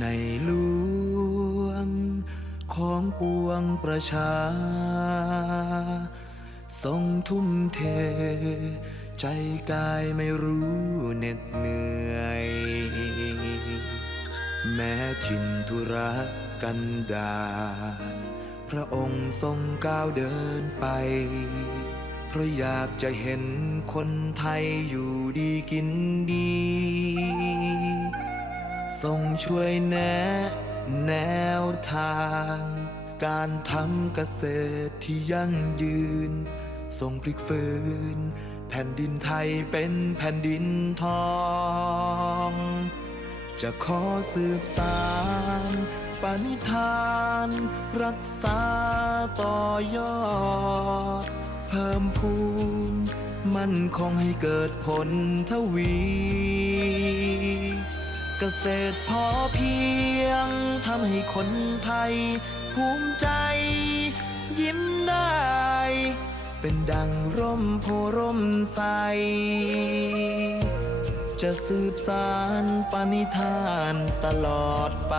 ในหลวงของปวงประชา ทรงทุ่มเท ใจกายไม่รู้เหน็ดเหนื่อย แม้ถิ่นธุระกันดารพระองค์ทรงก้าวเดินไป เพราะอยากจะเห็นคนไทยอยู่ดีกินดี ทรงช่วยแนะแนวทาง การทำเกษตรที่ยั่งยืน ทรงพลิกฟื้น แผ่นดินไทยเป็นแผ่นดินทอง จะขอสืบสารปณิธาน รักษาต่อยอด เพิ่มพูนมั่นคงให้เกิดผลทวี กษตรพอเพียงทำให้คนไทย ภูมิใจ ยิ้มได้ เป็นดังร่มโพร่มใส จะสืบสานปณิธานตลอดไป